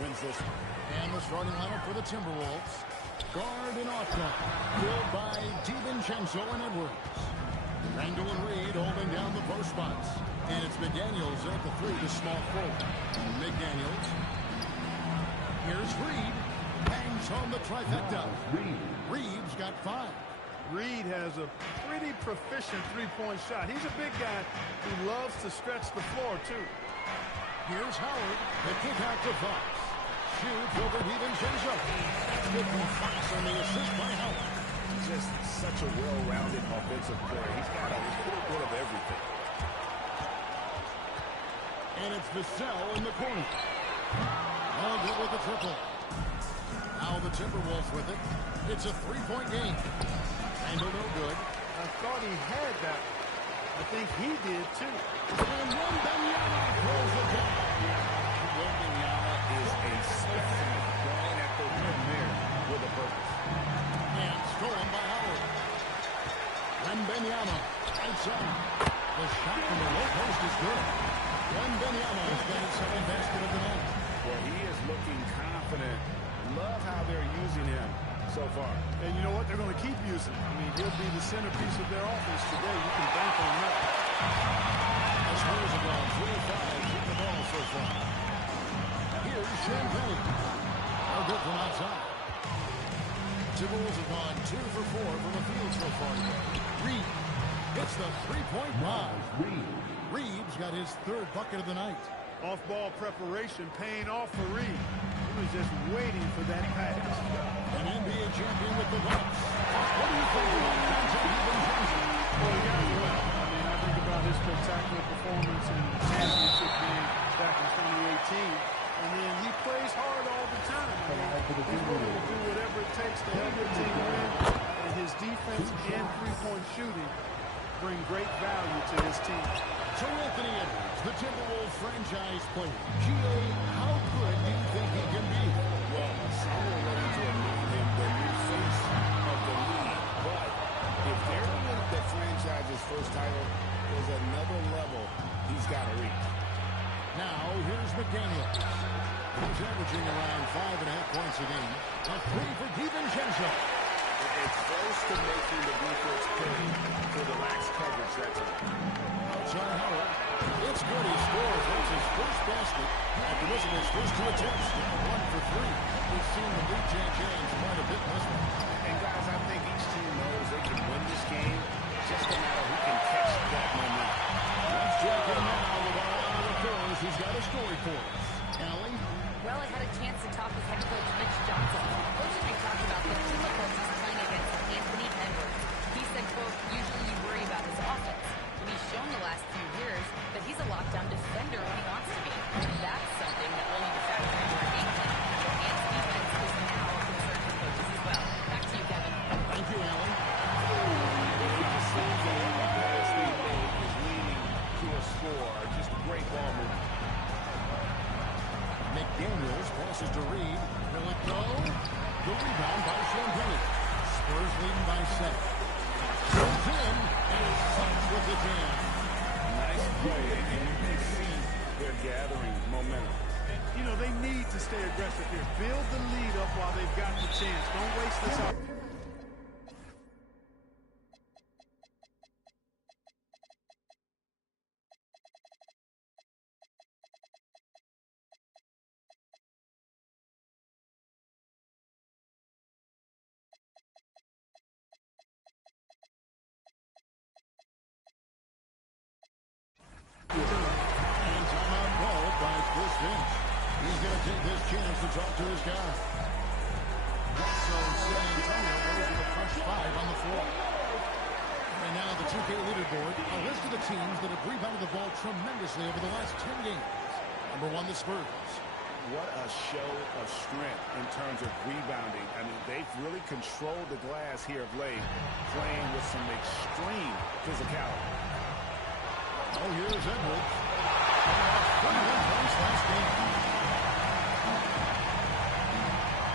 wins this one. And the starting lineup for the Timberwolves. Guard and off guard, filled by DiVincenzo and Edwards. Randall and Reed holding down the post spots. And it's McDaniels at the three to small forward. McDaniels. Here's Reed. Bangs home the trifecta. Reed's got 5. Reed has a pretty proficient three-point shot. He's a big guy who loves to stretch the floor, too. Here's Howard. The kick out to Fox. Shoots over DiVincenzo. That's good from Fox on the assist by Howard. He's just such a well-rounded offensive player. He's got a little bit of everything. And it's Vassell in the corner. All good with the triple. Now the Timberwolves with it. It's a 3-point game. Randall no good. I thought he had that. I think he did, too. And Wembanyama throws it down. Wembanyama is a specimen going at the rim there with a purpose. And stolen by Howard. Wembanyama outside. The shot from the low post is good. Wembanyama has got his second basket of the night. Well, he is looking confident. Love how they're using him so far. And you know what? They're going to keep using him. I mean, he'll be the centerpiece of their offense today. You can bank on that. The Spurs have gone 3 of 5 shooting the ball so far. Here's Champagne. No good from outside. Timberwolves have gone 2 for 4 from the field so far. Reed hits the three-point bomb. Reed's got his 3rd bucket of the night. Off-ball preparation paying off for Reed. He was just waiting for that pass. An NBA champion with the Bucks. What do you think about DiVincenzo? Well, he got it well. I mean, I think about his spectacular performance in the championship game back in 2018. And then he plays hard all the time. I mean, he's willing to do whatever it takes to help the team win. And his defense and three-point shooting bring great value to his team. So Anthony Edwards, the Timberwolves franchise player. G.A., how good do you think he can be? Well, some are ready to anoint him the new face of the league. But if they're to win the franchise's first title, there's another level he's got to reach. Now, here's McDaniels. He's averaging around 5.5 points a game. A 3 for DiVincenzo. It's close to making the defense pay for the lax coverage that time. Outside Howard. It's good. He scores. That's his first basket after missing his first 2 attempts. 1 for 3. We've seen the lead change quite a bit in this one. And guys, I think each team knows they can win this game. Just a matter who can catch that momentum. Let's check in now with our eye on the course. He's got a story for us. Allie? Well, I had a chance to talk with head coach Mitch Johnson. Coach and I talked about the difficulties playing against Anthony Edwards. He said, quote, usually you worry about his offense. And he's shown the last few years that he's a lockdown defender when he wants to be. That's something that will need to factor into our game plan. So Ant's defense is now a concern for coaches as well. Back to you, Kevin. Thank you, Allie. It just seems that every pass they make is leading to a score. Just a great ball movement. McDaniels passes to Reed. Will it go? The rebound by Champagne. Spurs leading by 7. Goes in, and Suns with the jam. Nice play, and you can see they're gathering momentum. And, you know, they need to stay aggressive here. Build the lead up while they've got the chance. Don't waste this opportunity. And timeout called by Chris Finch. He's going to take this chance to talk to his guy. So San Antonio goes to the first 5 on the floor. And now the 2K leaderboard, a list of the teams that have rebounded the ball tremendously over the last 10 games. Number 1, the Spurs. What a show of strength in terms of rebounding. I mean, they've really controlled the glass here of late, playing with some extreme physicality. Oh, here's Edwards. 31 points last game.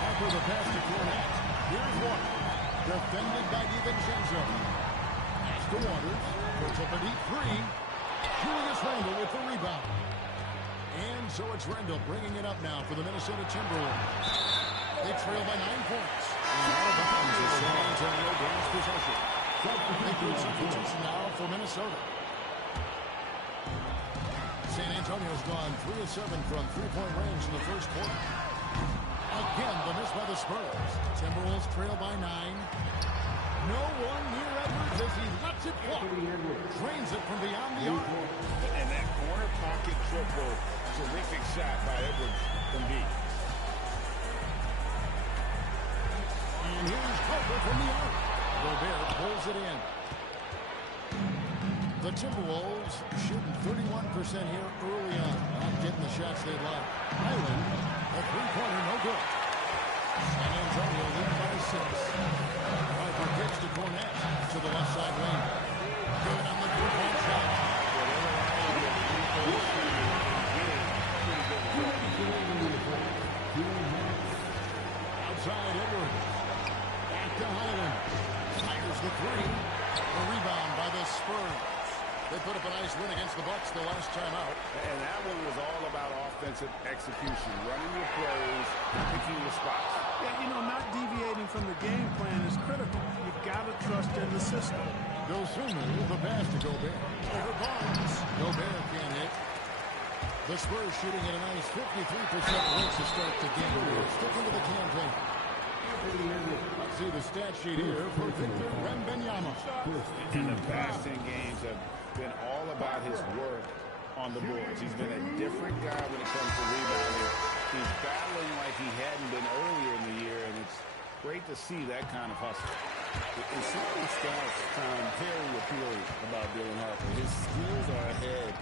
After the pass to Fournette, here's one. Defended by DiVincenzo. Pass to Waters. Puts up a deep 3. Julius Randle with the rebound. And So it's Randall bringing it up now for the Minnesota Timberwolves. They trail by 9 points. And out of bounds as San Antonio gains possession. They good substitution now for Minnesota. San Antonio's gone 3 of 7 from three-point range in the first quarter. Again, the miss by the Spurs. Timberwolves trail by 9. No one near Edwards as he lets it walk. Drains it from beyond the arc. And that corner pocket triple, terrific shot by Edwards from deep. And here's Harper from the arc. Gobert pulls it in. The Timberwolves shooting 31% here early on. Not getting the shots they'd like. Island, a three-pointer, no good. San Antonio lead by 6. Harper kicks to Cornette to the left side lane. Good on the three-point shot. Outside Edwards. Back to Highland. Fires the three. A rebound by the Spurs. They put up a nice win against the Bucks the last time out. And that one was all about offensive execution, running your plays, picking your spots. Yeah, you know, not deviating from the game plan is critical. You've got to trust in the system. Dosunmu, the pass to Gobert. Over Barnes. Gobert can't hit. The Spurs shooting at a nice 53% rate to start the game. Sticking to the campaign. Let's see the stat sheet here for Victor Wembanyama. And the past 10 games have been all about his work on the boards. He's been a different guy when it comes to rebounding. He's battling like he hadn't been earlier in the year, and it's great to see that kind of hustle. And something sounds very appealing about Dylan Harper. His skills are ahead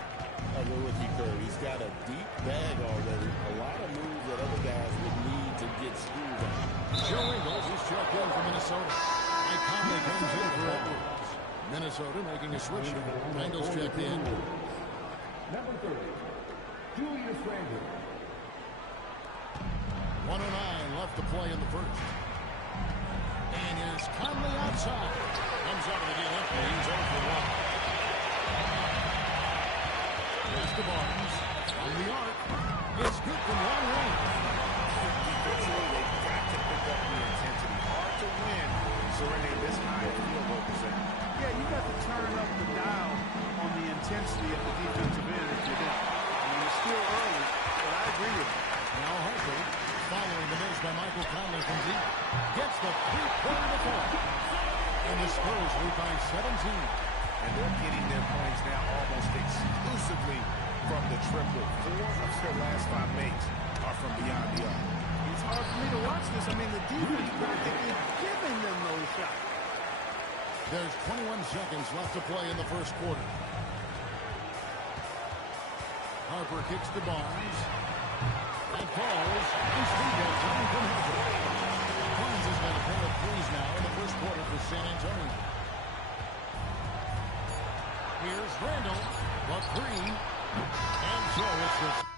of the rookie curve. He's got a deep bag already. A lot of moves that other guys would need to get schooled on. Joe Ingles is checked in for Minnesota. Mike Conley comes in for Edwards. Minnesota making a switch. Randall's checked in. Number 30, Julius Randle. 109 left to play in the first. And here's Conley outside. Comes out of the deal empty. He's over for 1. Pass to Barnes. On the arc. It's good from long range. Defensively, they've got to pick up the intensity. Hard to win surrendering this high field goal percentage. Yeah, you got to turn up the dial on the intensity of the defensive end if you're down. I mean, it's still early, but I agree with you. Now Harper, following the miss by Michael Conley from deep, gets the three-pointer to fall. And the Spurs lead by 17. And they're getting their points now almost exclusively from the triple. 4 of their last 5 makes are from beyond the arc. It's hard for me to watch this. I mean, the defense practically giving them those shots. There's 21 seconds left to play in the first quarter. Harper kicks to Barnes. And falls. And Steve goes on from Harper. Barnes has got a pair of threes now in the first quarter for San Antonio. Here's Randall. The three. And so it's the...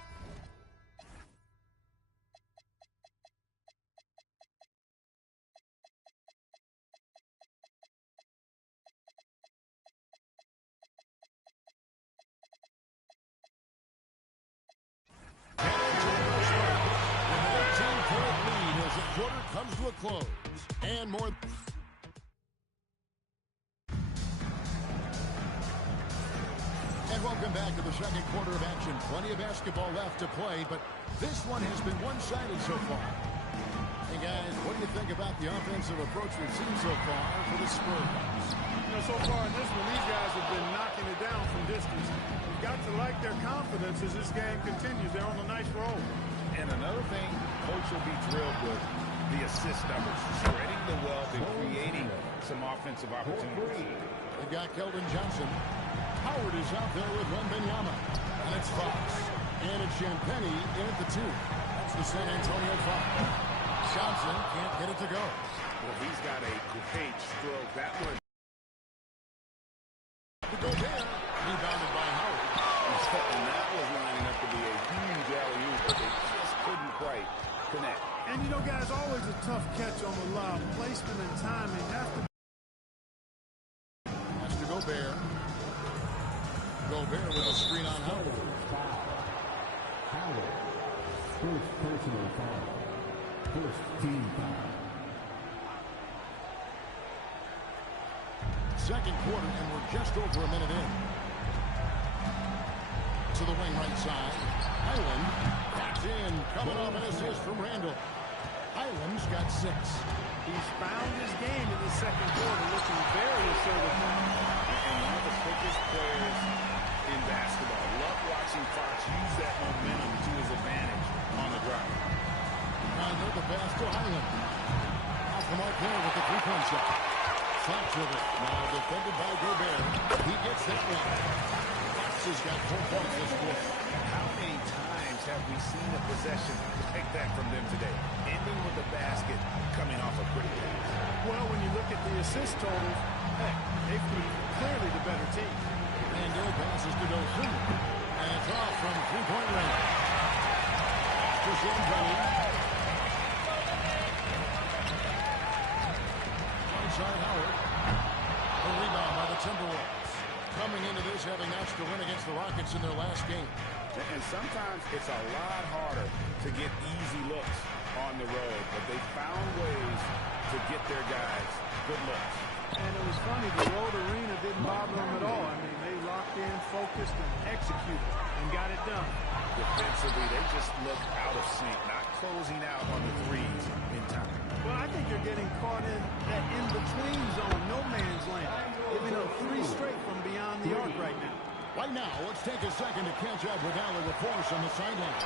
Quarter comes to a close. And more. And welcome back to the second quarter of action. Plenty of basketball left to play, but this one has been one-sided so far. Hey, guys, what do you think about the offensive approach we've seen so far for the Spurs? You know, so far in this one, these guys have been knocking it down from distance. You've got to like their confidence as this game continues. They're on a nice roll. And another thing, coach will be thrilled with the assist numbers, spreading the wealth and creating some offensive opportunities. They've got Keldon Johnson. Howard is out there with Wembanyama. And it's Fox. And it's Champagnie in at the 2. That's the San Antonio 5. Johnson can't get it to go. Well, he's got a great stroke. That one. To go there. Rebounded by Howard. And that was lining up to be a huge alley-oop, but they just couldn't quite connect. And, you know, guys, always a tough catch on the lob. Placement and timing have to... Has to Gobert. Gobert with a screen on Howard. Howard. First personal foul. First team foul. Second quarter, and we're just over a minute in. To the wing right side. Highland backs in, coming off an assist from Randall. Highland's got 6. He's found his game in the second quarter, looking very assertive. And one of the quickest players in basketball. Love watching Fox use that momentum to his advantage on the drive. Under the pass to Highland. Off the mark there with the three-point shot. Fox with it. Now defended by Gobert. He gets that one. Fox has got 4 points this quarter. How many times have we seen a possession like that from them today? Ending with a basket, coming off a pretty pass. Well, when you look at the assist totals, heck, they've been clearly the better team. Randall passes to Dosunmu. And it's off from three-point range. To Santoni. Onside Howard. A rebound by the Timberwolves. Coming into this having notched the win against the Rockets in their last game. And sometimes it's a lot harder to get easy looks on the road, but they found ways to get their guys good looks. And it was funny, the road arena didn't bother them at all. I mean, they locked in, focused, and executed, and got it done. Defensively, they just look out of sync, not closing out on the threes in time. Well, I think you're getting caught in that in-between zone, no man's land, giving up 3 straight from beyond the arc right now. Right now, let's take a second to catch up with Allie LaForce on the sideline.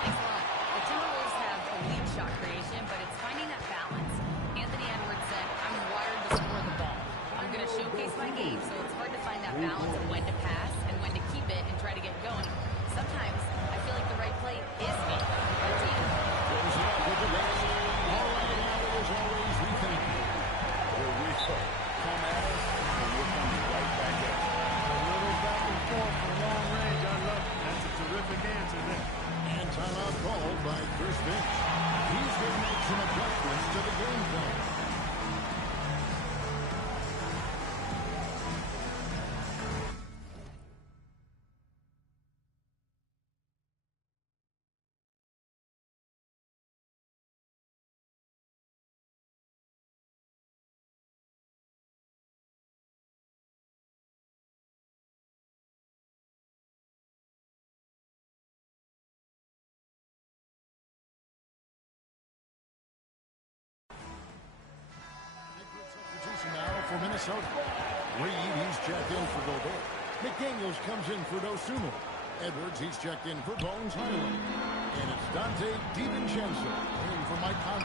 Thanks a lot. The Timberwolves have elite shot creation, but it's finding that balance. Anthony Edwards said, I'm wired to score the ball. I'm going to showcase my game, so it's hard to find that balance of when to pass and when to keep it and try to get going. Sometimes I feel like the right play is me. That's you. Close it up with the basket. All right, Allie, as always, we thank you. Where we come at us, and we'll come right back at it. A little back and forth from long range. I love it. That's a terrific answer there. And timeout called by Chris Finch. He's going to make some adjustments to the game plan. Now for Minnesota. Reed, he's checked in for Gobert. McDaniels comes in for Dosunmu. Edwards, he's checked in for Bones Highland. And it's Dante DiVincenzo in for Mike Conley.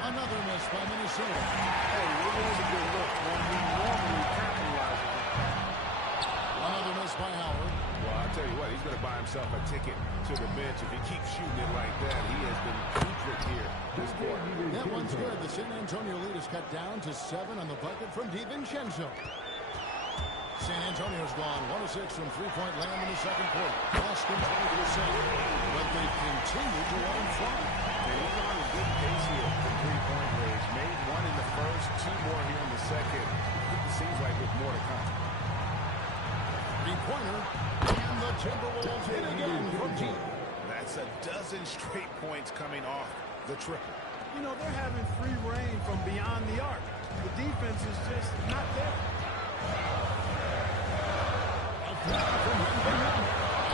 Another miss by Minnesota. Hey, it was a good look. One he normally capitalizes on. Another miss by Howard. Well, I'll tell you what, he's going to buy himself a ticket to the bench. If he keeps shooting it like that, he has been putrid here this quarter. That one's good. The San Antonio lead is cut down to 7 on the bucket from DiVincenzo. San Antonio's gone 1-6 from three-point land in the second quarter. Less than 20%. But they continue to run fly. And he's on a good pace here for three-point range. Made 1 in the first, 2 more here in the second. It seems like with more to come. Three-pointer. And the Timberwolves hit again from deep. That's a dozen straight points coming off the triple. You know, they're having free reign from beyond the arc. The defense is just not there.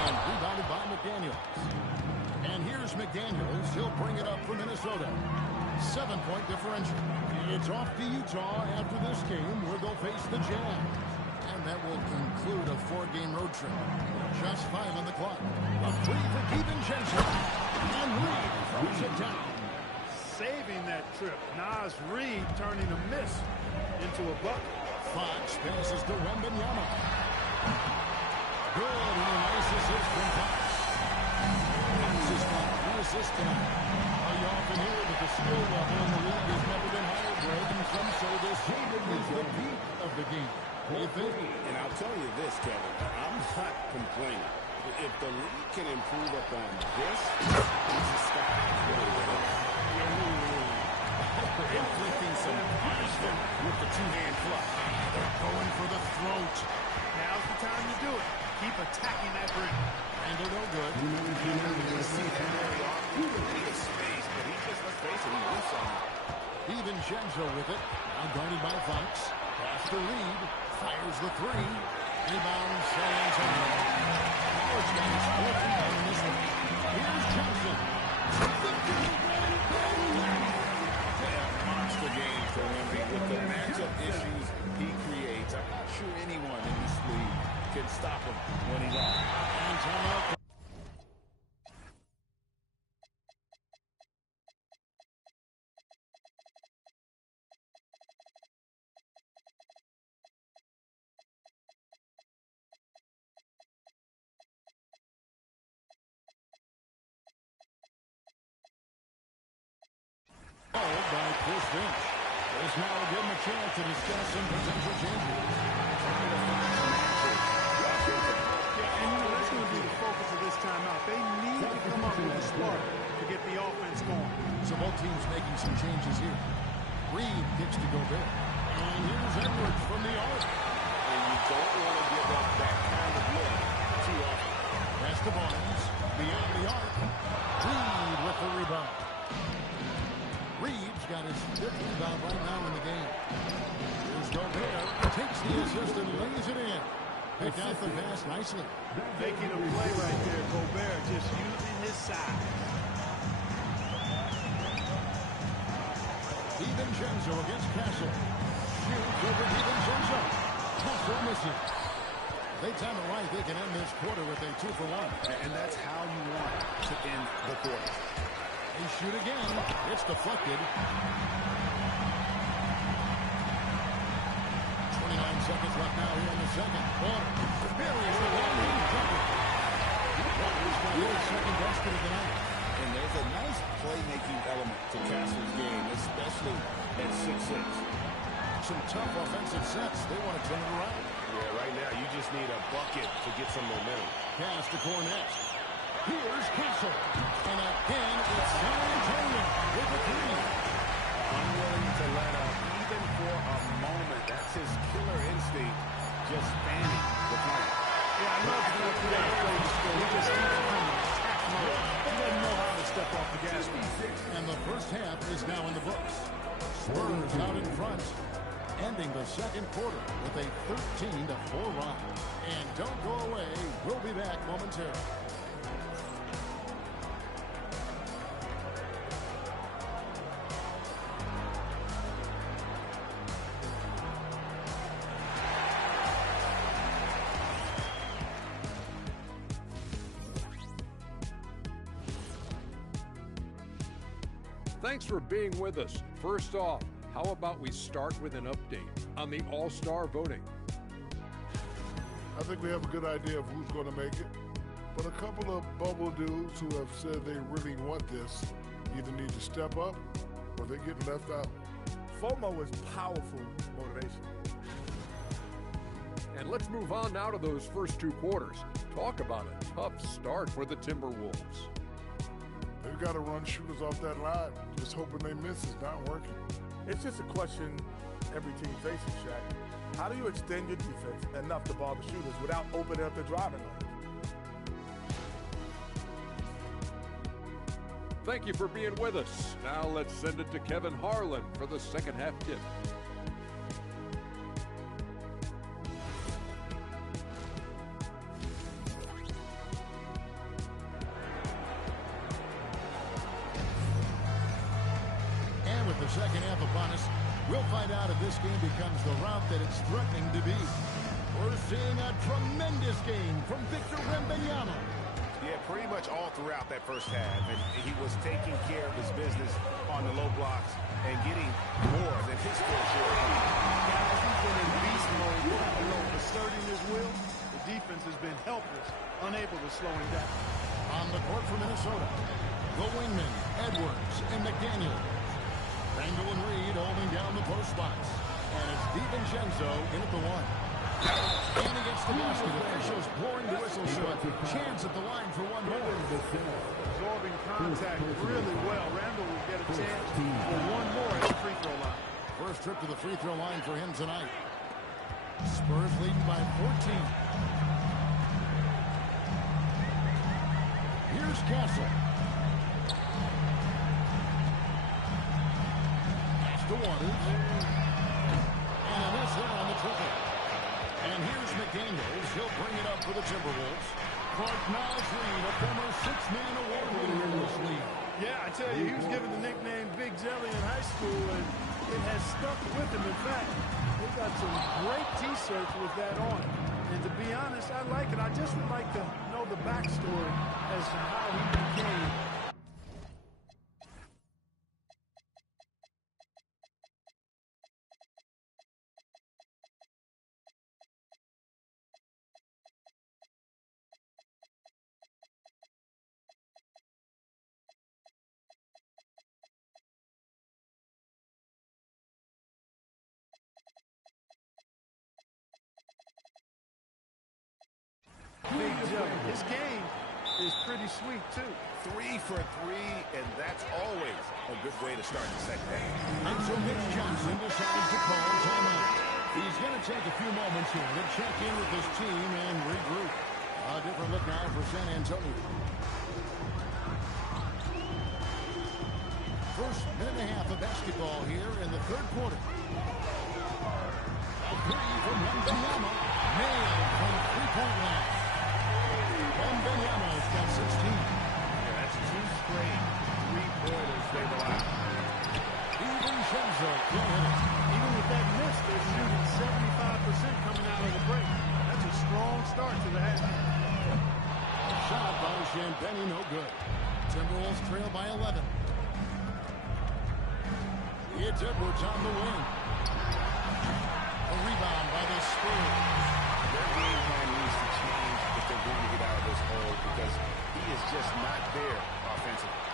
And rebounded by McDaniels. And here's McDaniels. He'll bring it up for Minnesota. 7-point differential. It's off to Utah after this game where they'll face the Jazz. And that will conclude a 4-game road trip. Just 5 on the clock. A three for DiVincenzo. And Reed throws it down. Saving that trip. Nas Reed turning a miss into a bucket. Fox passes to Wembanyama. Good, and a nice assist from Fox. Fox has got 3 assists tonight. You often hear that the skill level in the league has never been higher, Greg, and some say this is the peak of the game. What do you think? And I'll tell you this, Kevin, I'm not complaining. If the league can improve upon this, it's a style. Inflicting some punishment with the 2-hand flush. They're going for the throat. Now's the time to do it. Keep attacking that rim. And they're no good. You see that DiVincenzo with it. Now guarded by Fox. Pass to Reed. Fires the three. Rebound, San Antonio. Howard's got his fourth rebound in this one. Here's Johnson. Monster game for Wemby with the matchup issues he creates. I'm not sure anyone in this league can stop him when he's on. And timeout. By Chris Finch. There's now give him a chance to discuss some potential changes. Yeah, and that's going to be the focus of this timeout. They need to come up with a spark to get the offense going. So both teams making some changes here. Reed kicks to Gobert. And here's Edwards from the arc. And you don't want to give up that kind of look too often. Pass to Barnes. Beyond the arc. Reed with the rebound. Reed's got his fifth rebound right now in the game. Here's Gobert. Takes the assist and lays it in. Picked out the pass nicely. Making a play right there. Gobert just using his size. DiVincenzo against Castle. Shoots over DiVincenzo. Castle missing. If they time it right, they can end this quarter with a 2-for-1. And that's how you want to end the quarter. They shoot again. It's deflected. 29 seconds left now here in the second quarter. Buries the long-range jumper. Warriors got their second basket of the night. And there's a nice playmaking element to Castle's game, especially at 6'6". Some tough offensive sets. They want to turn it around. Yeah, right now you just need a bucket to get some momentum. Pass to Cornett. Here's Castle. And again, it's San Antonio with the three. Unwilling to let up even for a moment. That's his killer instinct, just fanning the play. Yeah, I love the way that play the score. He just keeps coming. Attack mode. He doesn't know how to step off the gas pedal. And the first half is now in the books. Spurs out in front, ending the second quarter with a 13-4 run. And don't go away. We'll be back momentarily. Thanks for being with us. First off, how about we start with an update on the All-Star voting? I think we have a good idea of who's going to make it. But a couple of bubble dudes who have said they really want this either need to step up or they get left out. FOMO is powerful motivation. And let's move on now to those first two quarters. Talk about a tough start for the Timberwolves. They've got to run shooters off that line. Just hoping they miss is not working. It's just a question every team faces, Shaq. How do you extend your defense enough to bother shooters without opening up the driving lane? Thank you for being with us. Now let's send it to Kevin Harlan for the second half tip. The second half upon us. We'll find out if this game becomes the route that it's threatening to be. We're seeing a tremendous game from Victor Wembanyama. Yeah, pretty much all throughout that first half. And he was taking care of his business on the low blocks and getting more than his fair share. Guys, he's been in beast mode, asserting his will. The defense has been helpless, unable to slow him down. On the court for Minnesota, the wingmen, Edwards and McDaniel. Randall and Reed holding down the post spots. And it's DiVincenzo in at the one. And against the basket, officials blowing the whistle, so a chance at the line for one more. Absorbing contact really well. Randall will get a chance for one more at the free throw line. First trip to the free throw line for him tonight. Spurs leading by 14. Here's Castle. to Waters. And a miss there on the triple. And here's McDaniels. He'll bring it up for the Timberwolves. Clark Niles Reed, a former six-man award winner in this league. Yeah, I tell you, he was given the nickname Big Jelly in high school, and it has stuck with him. In fact, they got some great T-shirts with that on. And to be honest, I like it. I just would like to know the backstory as to how he became. Big Jelly. His game is pretty sweet, too. 3 for 3, and that's always a good way to start the second half. And so Mitch Johnson decides to call timeout. He's going to take a few moments here to check in with his team and regroup. A different look now for San Antonio. First minute and a half of basketball here in the third quarter. A three from Wembanyama. Nailed from three-point line. Wembanyama's got 16. Yeah, that's 2 straight three-pointers they've allowed. DiVincenzo can't hit it. Even with that miss, they're shooting 75% coming out of the break. That's a strong start to the half. Shot by Champagny, no good. Timberwolves trail by 11. It's Edwards on the wing. A rebound by the Spurs. Their game plan needs to change if they're going to get out of this hole because he is just not there offensively.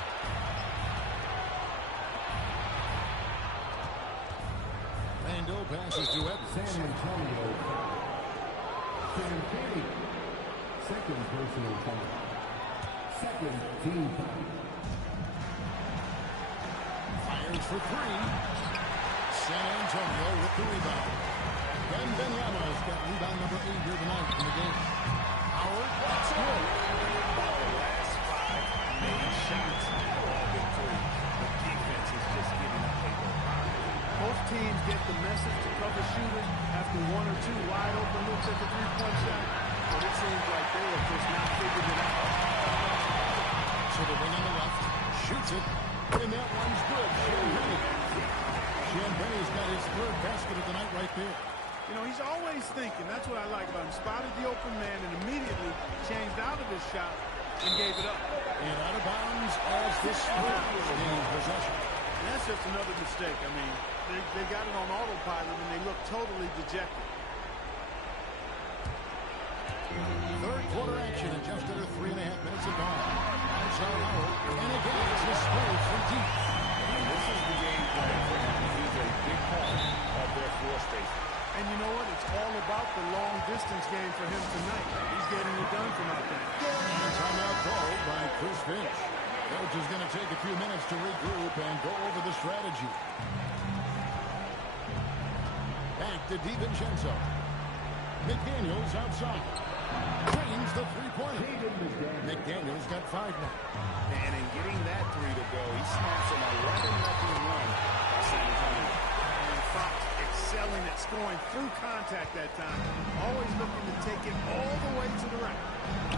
Randall passes to Edwards. San Antonio. Champagne. Second personal foul. Second team foul. Fires for three. San Antonio with the rebound. Wembanyama's got rebound number 8 here tonight in the game. Howard, that's good. The last 5 made shots, all been threes. The defense is just giving up a lot. Both teams get the message to cover shooters after 1 or 2 wide open looks at the three-point shot. But it seems like they have just not figured it out. So the wing on the left, shoots it, and that one's good. Champagny's got his third basket of the night right there. You know, he's always thinking. That's what I like about him. Spotted the open man and immediately changed out of his shot and gave it up. And out of bounds as the Spurs gain possession. And that's just another mistake. I mean, they got it on autopilot and they look totally dejected. Third quarter action in just under 3.5 minutes of gone. Outside Howard, and again it's the Spurs from deep. And this is the game plan for him. He's a big part of their floor space. And you know what? It's all about the long-distance game for him tonight. He's getting it done from out there. And timeout called by Chris Finch. Coach is going to take a few minutes to regroup and go over the strategy. Back to DiVincenzo. McDaniels outside. Drains the three-pointer. McDaniels got 5 now. And in getting that 3 to go, he snaps an 11-0 run by San Antonio. And Fox excelling at scoring through contact that time. Always looking to take it all the way to the right.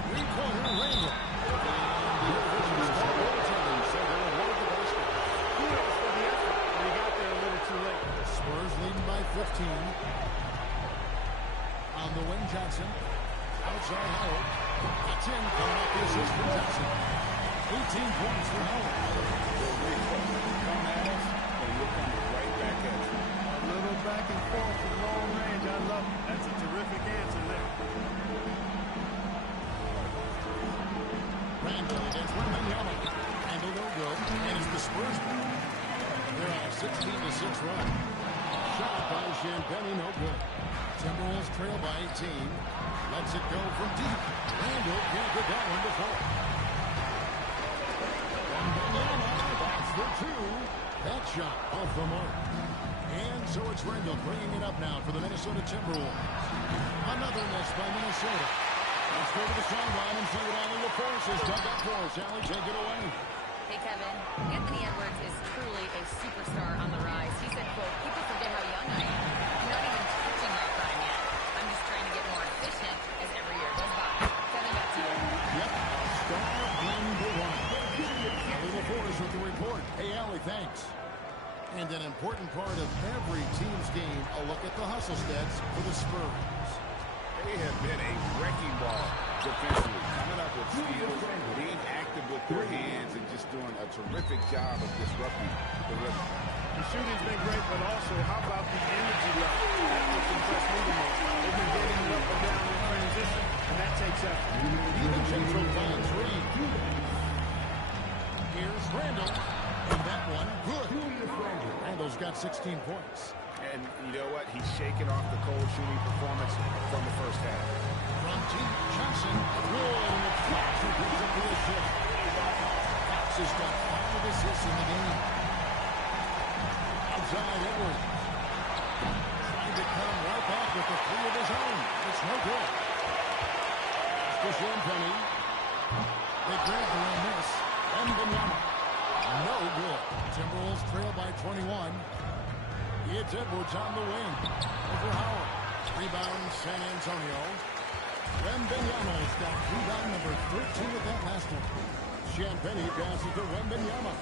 Three-pointer Randall. Kudos for the effort, but he got there a little too late. Spurs leading by 15. On the wing, Johnson. Outside Howard. That's in. Coming up the assist for Johnson. 18 points for Howard. Come at us, and we'll come right back at you. A little back and forth from long range. I love it. That's a terrific answer there. Randall against Wembanyama. Randall no good. And it's the Spurs. They're on a 16-6 run. Shot by Champagny, no good. Timberwolves trail by 18. Lets it go from deep. Randall can't get that one to fall. Wembanyama, that's the 2. That shot off the mark. And so it's Randall bringing it up now for the Minnesota Timberwolves. Another miss by Minnesota. Let's go to the sideline and see what Allie LaForce has dug up for us. Allie, take it away. Hey, Kevin, Anthony Edwards is truly a superstar on the rise. He said, quote, people forget how young I am. I'm not even touching my prime yet. I'm just trying to get more efficient as every year goes by. Kevin, back to you. Yep, star number one. Allie LaForce with the report. Hey, Allie, thanks. And an important part of every team's game, a look at the hustle stats for the Spurs. They have been a wrecking ball defensively, coming up with steals, being active with their hands, and just doing a terrific job of disrupting the rhythm. The shooting's been great, but also, how about the energy level? That was impressed me the most. They've been getting it up and down in transition, and that takes effort. Even Central finds Reed. Here's Randall. And that one, good. Randall's got 16 points. And you know what? He's shaking off the cold shooting performance from the first half. From T. Johnson, good, and the Fox who gives up the assist. Fox has got 5 assists in the game. Outside Edwards. Trying to come right back with the 3 of his own. It's no good. For Champagne. They grab the one miss. And Benyama. No good. Timberwolves trail by 21. It's Edwards on the wing. Over Howard. Rebound San Antonio. Wembanyama's got rebound number 13 with that last one. Champagne passes to Wembanyama.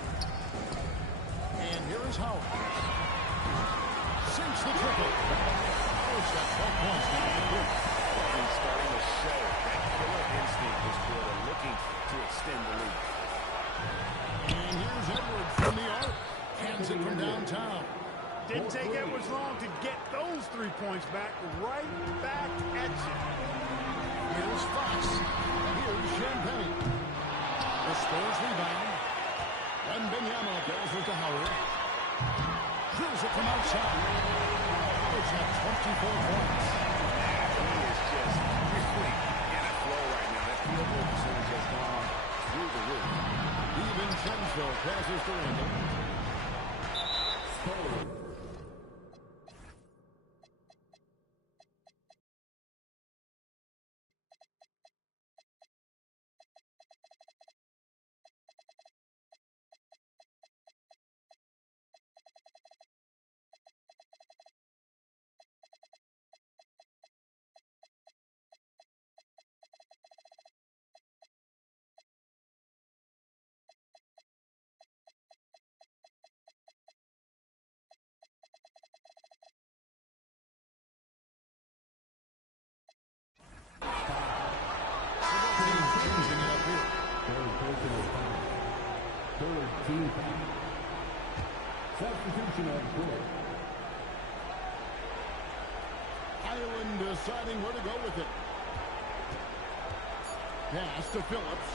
And here is Howard. Sinks the triple. Howard's got 12 points now. He's starting to show that killer instinct this quarter, looking to extend the lead. And here's Edwards from the arc. Hands it from downtown. Didn't take Edwards long to get those 3 points back. Right back at you. Here's Fox. Here's Champagne. The Spurs rebound. And Benyama passes to Howard. Drills it from outside. Howard's got 24 points. He is just really in a flow right now. That field goal percentage has gone through the roof. DiVincenzo passes to Randall. Substitution on court. Ireland deciding where to go with it. Pass to Phillips.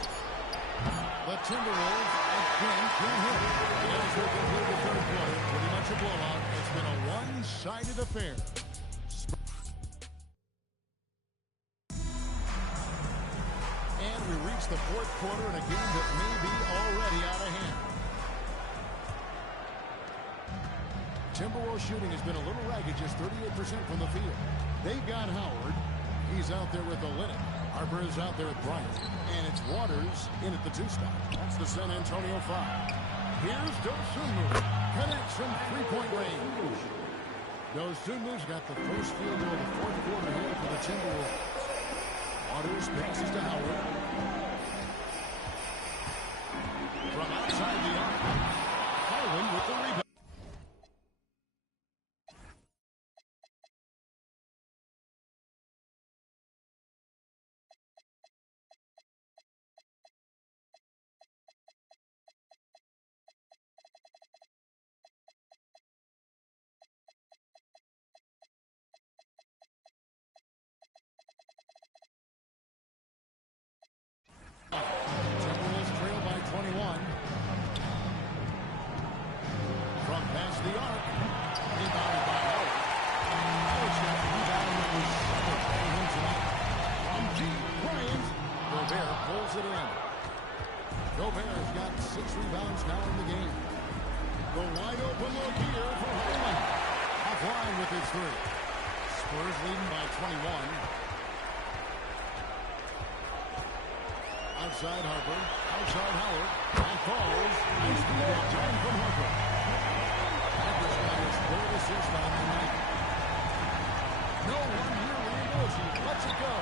The Timberwolves again can't hit. As we conclude the third quarter, pretty much a blowout. It's been a one-sided affair. And we reach the fourth quarter in a game that may be already out of hand. Timberwolves shooting has been a little ragged, just 38% from the field. They've got Howard. He's out there with Olynyk. Harper is out there at Bryant. And it's Waters in at the 2 spot. That's the San Antonio 5. Here's Dosunmu. Connects from three-point range. Dosunmu's got the first field goal of the fourth quarter here for the Timberwolves. Waters passes to Howard. From outside the arc. Harlan with the rebound. Timberwolves trail by 21. From past the arc. Rebounded by Howard. Howard's got rebound number 7 for him tonight. From deep, Bryant. Gobert pulls it in. Gobert's got 6 rebounds now in the game. The wide open look here for Harlan. Offline with his 3. Spurs leading by 21. Outside Harper, outside Howard, and falls. go.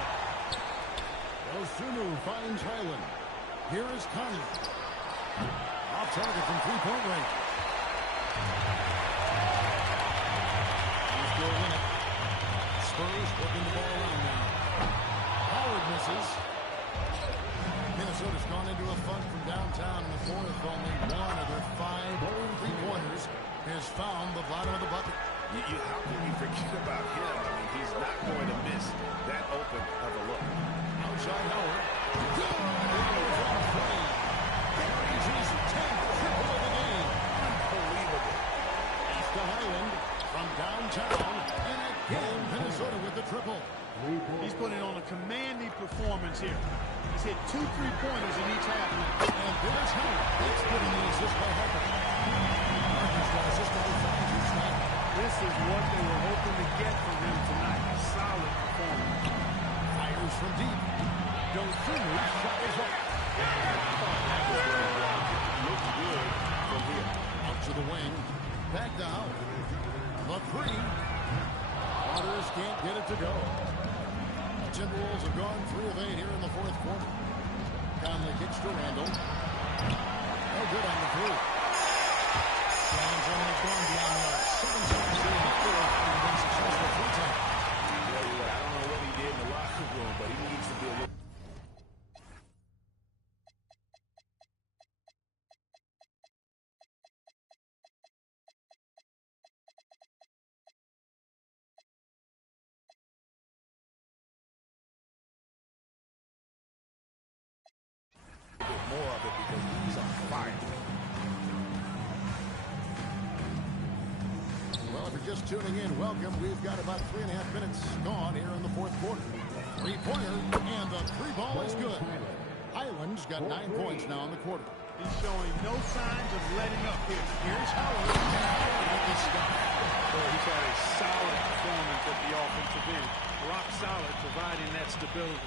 Osunu finds Highland. Here is Conley. Off target from three-point range. He's still in it. Spurs working the ball around now. Howard misses. Minnesota's gone into a funk from downtown in the fourth. Only one of their 5 own three-pointers has found the bottom of the bucket. How can you forget about him? I mean, he's not going to miss that open of a look. Outside Howard. Good. Carries his 10th triple of the game. Unbelievable. Off to Highland from downtown. And again, Minnesota with the triple. He's putting on a commanding performance here. He's hit 2 3-pointers in each half. And there's Howard. That's given the assist by Harper. Harper's got assist number 5 here tonight. This is what they were hoping to get from him tonight. A solid performance. Fires from deep. Dosunu's shot is up. Looks good from here. Out to the wing. Back to Howard. The three. Waters can't get it to go. The Timberwolves have gone 3 of 8 here in the fourth quarter. Conley kicks to Randall. No good on the three. San Antonio's gone beyond the arc. 7 times here in the fourth and been successful 3 times. I don't know what he did in the locker room, but he needs to be a little. More of it because he's on fire. Well, if you're just tuning in, welcome. We've got about 3.5 minutes gone here in the fourth quarter. Three-pointer, and the three ball is good. Highland's got 9 points now in the quarter. He's showing no signs of letting up here. Here's Howard. With the stop. He's had a solid performance at the offensive end. Rock solid, providing that stability.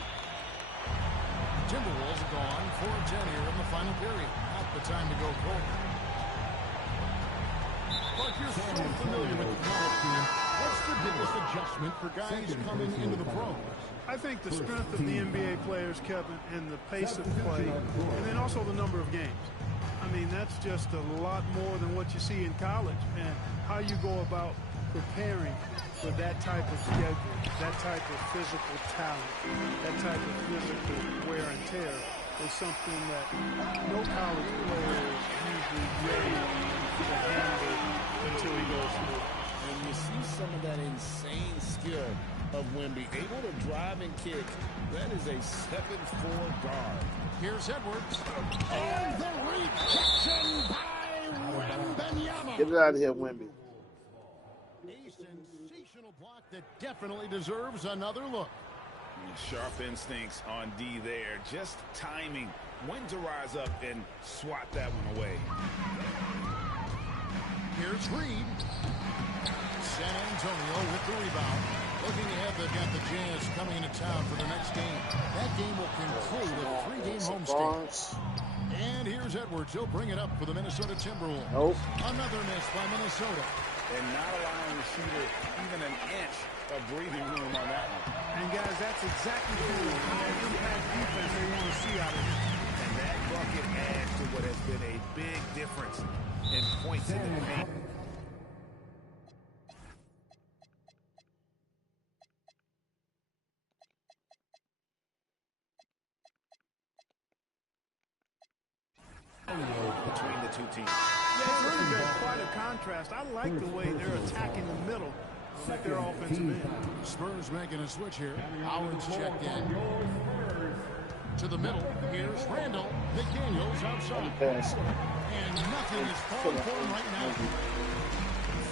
Timberwolves have gone 4 of 10 here in the final period. Not the time to go cold. But you're so familiar with the college team. What's the biggest adjustment for guys coming into the pros? I think the strength of the NBA players, Kevin, and the pace of play, and then also the number of games. I mean, that's just a lot more than what you see in college, and how you go about preparing for that type of schedule, that type of physical talent, that type of physical wear and tear is something that no college player is usually ready to handle until he goes through. And you see some of that insane skill of Wemby, able to drive and kick. That is a 7'4" guard. Here's Edwards. And the rejection by Wembanyama. Get it out of here, Wemby. A sensational block that definitely deserves another look. Sharp instincts on D there. Just timing when to rise up and swat that one away. Here's Reed. San Antonio with the rebound. Looking ahead, they've got the Jazz coming into town for their next game. That game will conclude a 3-game homestand. And here's Edwards. He'll bring it up for the Minnesota Timberwolves. Nope. Another miss by Minnesota. And not allowing the shooter even an inch of breathing room on that one. And guys, that's exactly the high-impact defense they want to see out of him. And that bucket adds to what has been a big difference in points in the paint. Between the two teams. Yeah, it's really been quite a contrast. I like the way they're attacking the middle with their offensive end. Spurs making a switch here. Howard's checked in. To the middle. Here's Randall. McDaniels outside. And nothing is falling for him right now.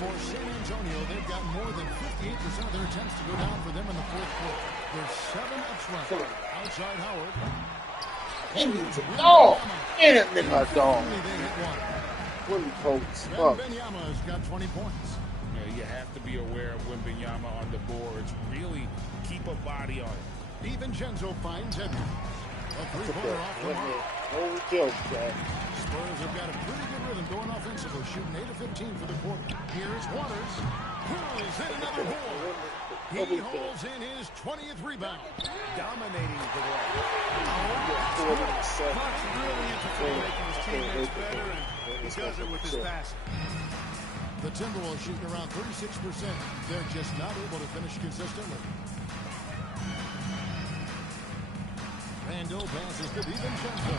For San Antonio, they've got more than 58% of their attempts to go down for them in the fourth quarter. They're 7 up front. Outside Howard. No! Get it, nigga, dog. Willie Coates. Wembanyama's got 20 points. You have to be aware of Wembanyama on the boards. Really keep a body on it. DiVincenzo finds Edwards. A three-pointer off the mark. No joke, Jack. Spurs have got a pretty good rhythm going offensively, shooting 8 of 15 for the quarter. Here's Waters. Pulls in another board. He holds in his 20th rebound. Dominating the ball. Clark's really interested in making his teammates better, and he does it with his passing. The Timberwolves shooting around 36%. They're just not able to finish consistently. Randall passes to DiVincenzo.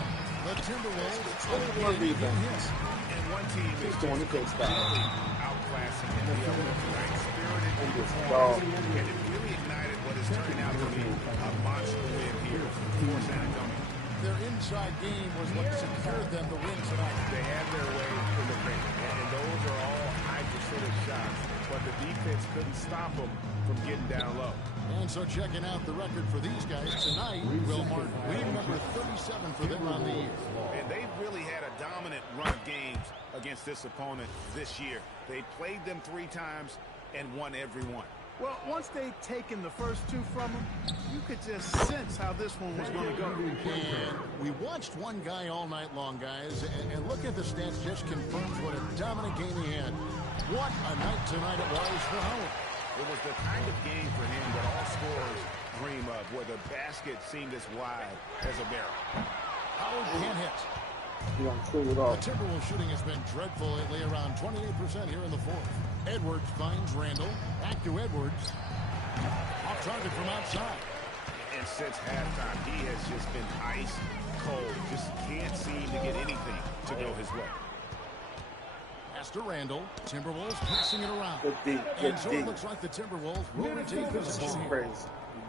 The Timberwolves And one team is doing a good job. Outclassing the other tonight. Spirited and it really ignited what is turning out to be a monster win here for San Antonio. Their inside game was what secured them the win tonight. They had their way in the paint, and those are all high percentage shots, but the defense couldn't stop them from getting down low. And so checking out the record for these guys tonight will mark win number 37 for them on the year. And they've really had a dominant run of games against this opponent this year. They played them 3 times and won every one. Well, once they'd taken the first 2 from him, you could just sense how this one was going to go. And we watched one guy all night long, guys, and look at the stats just confirms what a dominant game he had. What a night tonight it was for Howard. It was the kind of game for him that all scorers dream of, where the basket seemed as wide as a barrel. Howard can't hit. The Timberwolves shooting has been dreadful lately, around 28% here in the fourth. Edwards finds Randall. Back to Edwards. Off target from outside. And since halftime, he has just been ice cold. Just can't seem to get anything to go his way. Pass to Randall. Timberwolves passing it around. Good So it looks like the Timberwolves will retain possession here.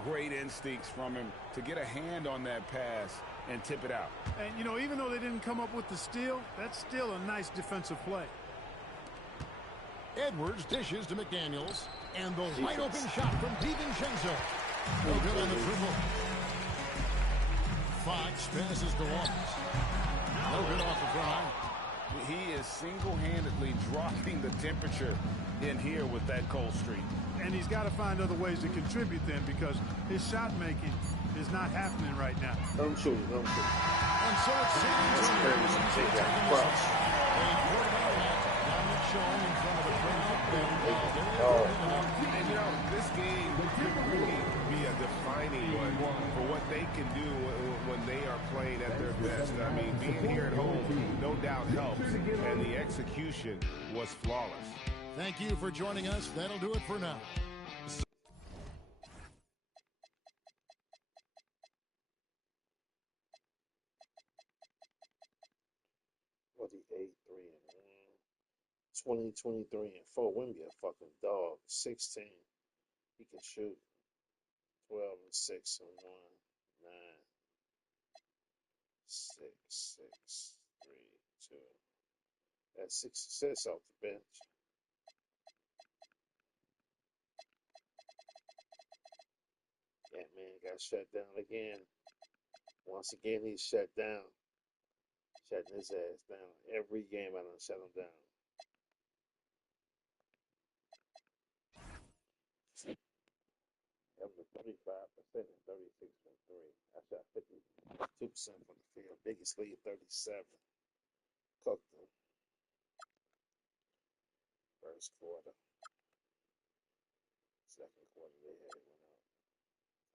Great instincts from him to get a hand on that pass and tip it out. And, you know, even though they didn't come up with the steal, that's still a nice defensive play. Edwards dishes to McDaniels. And the wide open shot from DiVincenzo. No good on the dribble. Fox passes to Waters. No good off the front. He is single-handedly dropping the temperature in here with that cold streak. And he's got to find other ways to contribute then, because his shot making is not happening right now. Don't shoot. And so it's San Antonio. Showing in front of the crowd. And you know, this game could really be a defining one for what they can do when they are playing at their best. I mean, being here at home no doubt helps, and the execution was flawless. Thank you for joining us. That'll do it for now. What the 8-3-1, 20-23-4. Wimby a fucking dog. 16. He can shoot. 12-6-1. 9. 6-6-3-2. That's 6 assists off the bench. Yeah, man, got shut down again. Once again, he's shut down. Shutting his ass down. Every game I done shut him down. That was 35% and 36 from 3. I shot 52% from the field. Biggest lead, 37. Cooked them. First quarter. Second quarter, they had it went up.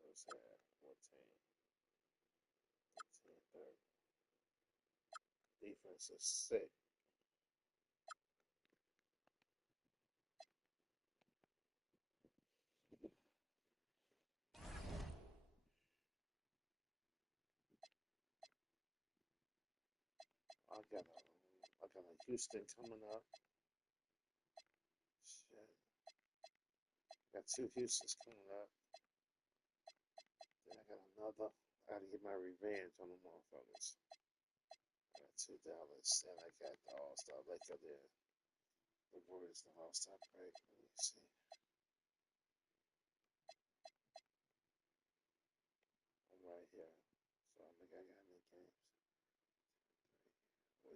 First half, 14. 15, 30. Defense is sick. I got a Houston coming up. Shit. Got 2 Houstons coming up. Then I got another. I gotta get my revenge on the motherfuckers. I got 2 Dallas, and I got the All-Star Laker there. The Warriors, the All-Star break. Let me see. I'm right here. So I think I got any games. 1,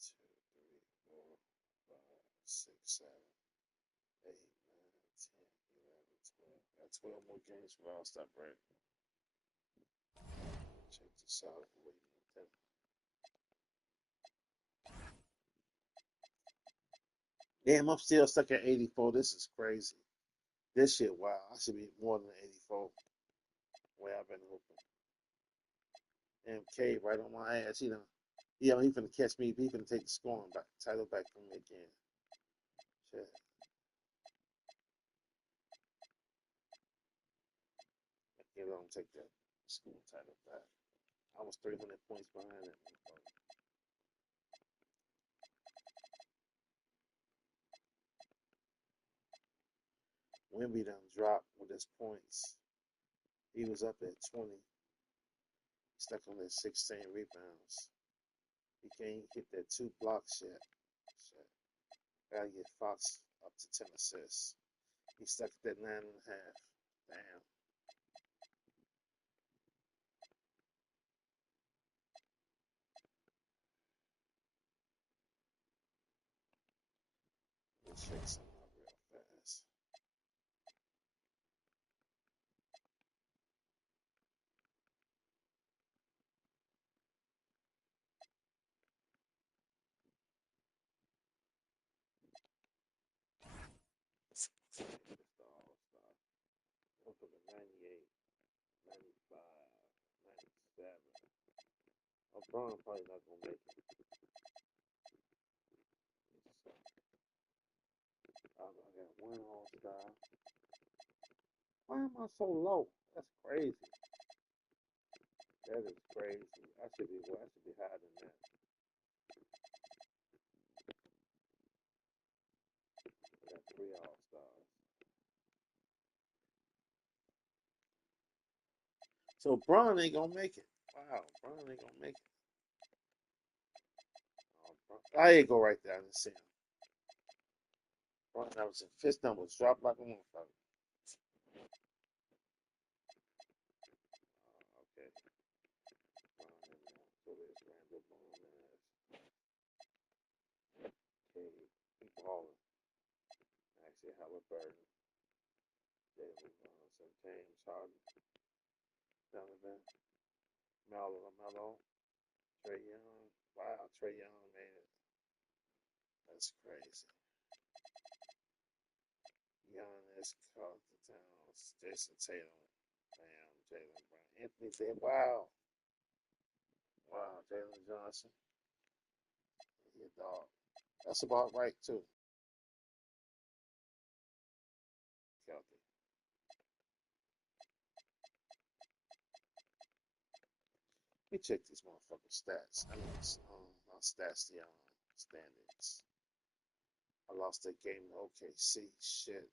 2, 3, 4, 5, 6, 7, 8, 9, 10, 11, 12. Got 12 more games for All-Star break. Check this out. Damn, I'm still stuck at 84. This is crazy. This shit, wow. I should be more than 84. Where I've been hoping. MK right on my ass. He finna catch me. He finna take the scoring back, title back from me again. Shit. I can't let him take that scoring title back. I was 300 points behind that motherfucker. Wimby done dropped with his points. He was up at 20. Stuck on that 16 rebounds. He can't hit that 2 blocks yet. Shit. Gotta get Fox up to 10 assists. He's stuck at that 9.5. Damn. Let's shake something up real fast. Up to the 98, 95, 97. LeBron probably not gonna make it. I got one All-Star. Why am I so low? That's crazy. That is crazy. I should be higher than that. I got 3 All-Stars. So Bron ain't gonna make it. Wow, Bron ain't gonna make it. Oh, I ain't go right there. I didn't see him. Bron, that was his numbers dropped like a motherfucker. Okay. Bron in there. So there's Randall Boone. Okay, keep balling. Actually, Halliburton. David Johnson, James Harden, Donovan, Melo, Trey Young. Wow, Trey Young made it. That's crazy. Giannis, Carlton Towns, Jason Tatum, Bam, Jalen Brown, Anthony said, wow. Wow, Jalen Johnson. He a dog. That's about right, too. Kelty. Let me check these motherfucking stats. I mean, not stats, the standings. I lost that game to OKC. Shit.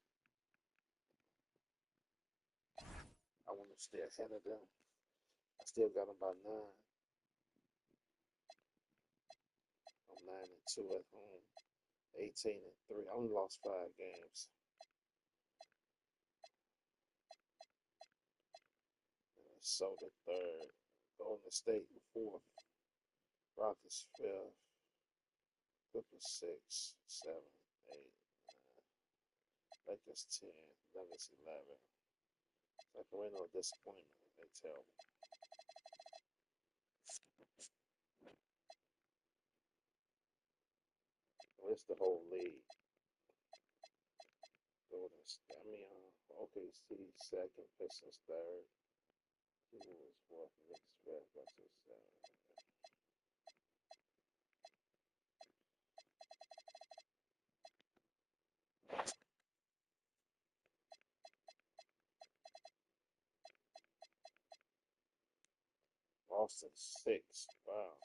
I want to stay ahead of them. I still got them by 9. I'm 9-2 at home. 18-3. I only lost 5 games. Minnesota 3rd. Golden State 4th. Rockets 5th. Clippers 6, 7, 8, 9. Lakers 10. Nuggets 11. Sacramento disappointment. They tell me. Where's the whole league? Golden State. OKC 2nd. Pistons 3rd. Timberwolves 4th. Knicks 5th. Bucks 7th. Boston 6. Wow.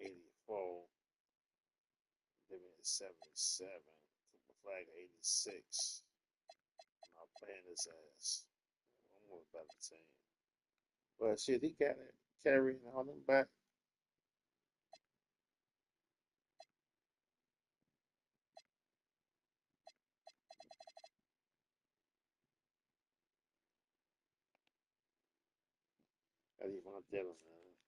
'84. Living at 77. Cooper Flag 86. I'm playing his ass. I'm on a better team. But shit, he got it. Carrying all them back. How do you want Dylan, man?